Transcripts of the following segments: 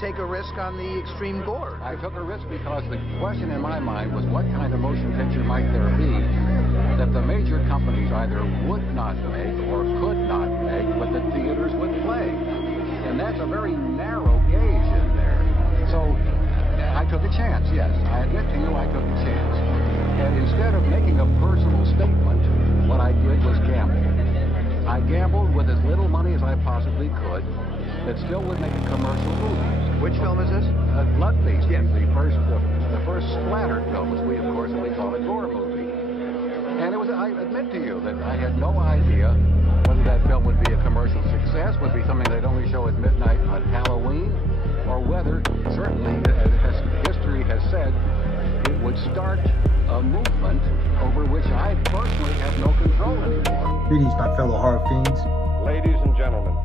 take a risk on the extreme gore? I took a risk because the question in my mind was what kind of motion picture might there be that the major companies either would not make or could not make, but the theaters would play. And that's a very narrow gauge in there. So I took a chance, yes. I admit to you I took a chance. And instead of making a personal statement, what I did was gamble. I gambled with as little money as I possibly could that still would make a commercial movie. Which film is this? Blood Feast, yes. The first splatter film, as we call it, gore movie. And I admit to you that I had no idea whether that film would be a commercial success, would be something they'd only show at midnight on Halloween, or whether, certainly, as history has said, it would start a movement over which I personally have no control anymore. Greetings, my fellow horror fiends. Ladies and gentlemen,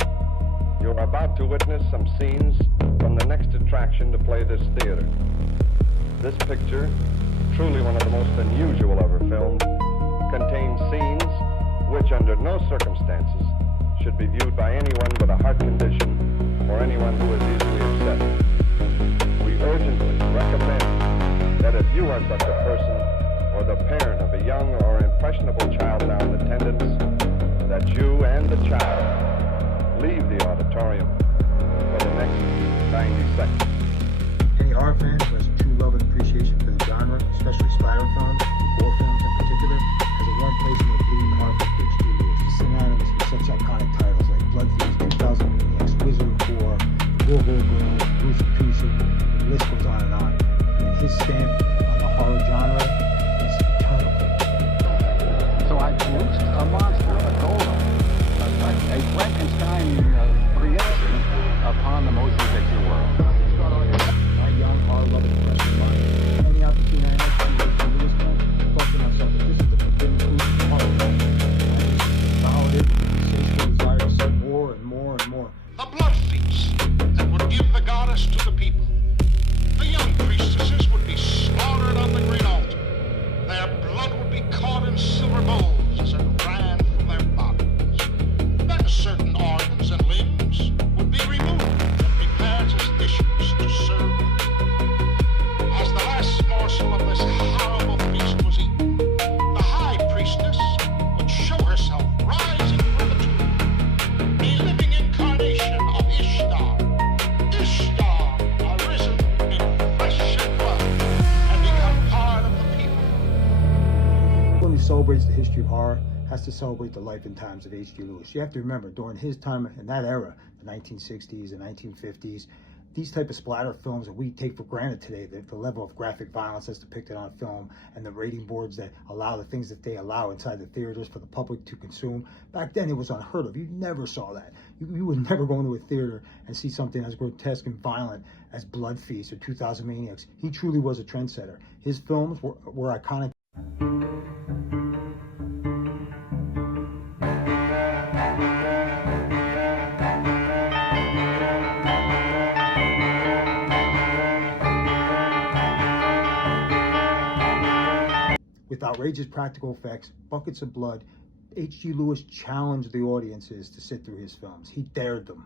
you are about to witness some scenes from the next attraction to play this theater. This picture, truly one of the most unusual ever filmed, contains scenes which under no circumstances should be viewed by anyone with a heart condition or anyone who is easily upset. We urgently recommend that if you are such a person or the parent of a young or impressionable child now in attendance, that you and the child leave the auditorium for the next 90 seconds. Any horror fan who has a true love and appreciation for the genre, especially splatter films, gore films in particular, has a warm place in their bleeding heart for H.G. Lewis. He's synonymous with such iconic titles like Blood Feast, 2000 Maniacs, Wizard of Gore, Gruesome, the list goes on and on. And his stamp on the horror genre is eternal. So I produced a monster, a golem, a Frankenstein creation upon the motion picture world. My young horror-loving freshman mind, any opportunity I have to do this film, question myself if this is the forbidden fruit of horror. I followed it, insatiable desire to see more and more and more. The blood feast that would give the goddess to the people. The young priestesses would be slaughtered on the great altar. Their blood would be caught in silver bowls as it ran from their bodies. Then certain organs and limbs would be removed and prepared as dishes to serve the people. As the last morsel of this horrible feast was eaten, the high priestess would show herself rising from the tomb, a living incarnation of Ishtar. Ishtar, arisen in flesh and blood, and become part of the people. When he celebrates the history of horror, has to celebrate the life and times of H.G. Lewis. You have to remember, during his time in that era, the 1960s and 1950s, these type of splatter films that we take for granted today, the level of graphic violence that's depicted on film and the rating boards that allow the things that they allow inside the theaters for the public to consume, back then it was unheard of. You never saw that. You would never go into a theater and see something as grotesque and violent as Blood Feast or 2000 Maniacs. He truly was a trendsetter. His films were iconic. With outrageous practical effects, buckets of blood, H.G. Lewis challenged the audiences to sit through his films. He dared them.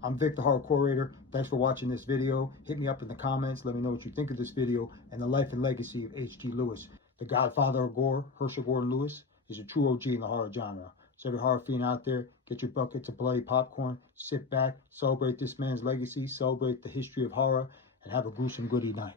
I'm Vic, the Horror Curator. Thanks for watching this video. Hit me up in the comments. Let me know what you think of this video and the life and legacy of H.G. Lewis. The godfather of gore, Hershall Gordon Lewis, is a true OG in the horror genre. So every horror fiend out there, get your buckets of bloody popcorn, sit back, celebrate this man's legacy, celebrate the history of horror, and have a gruesome goody night.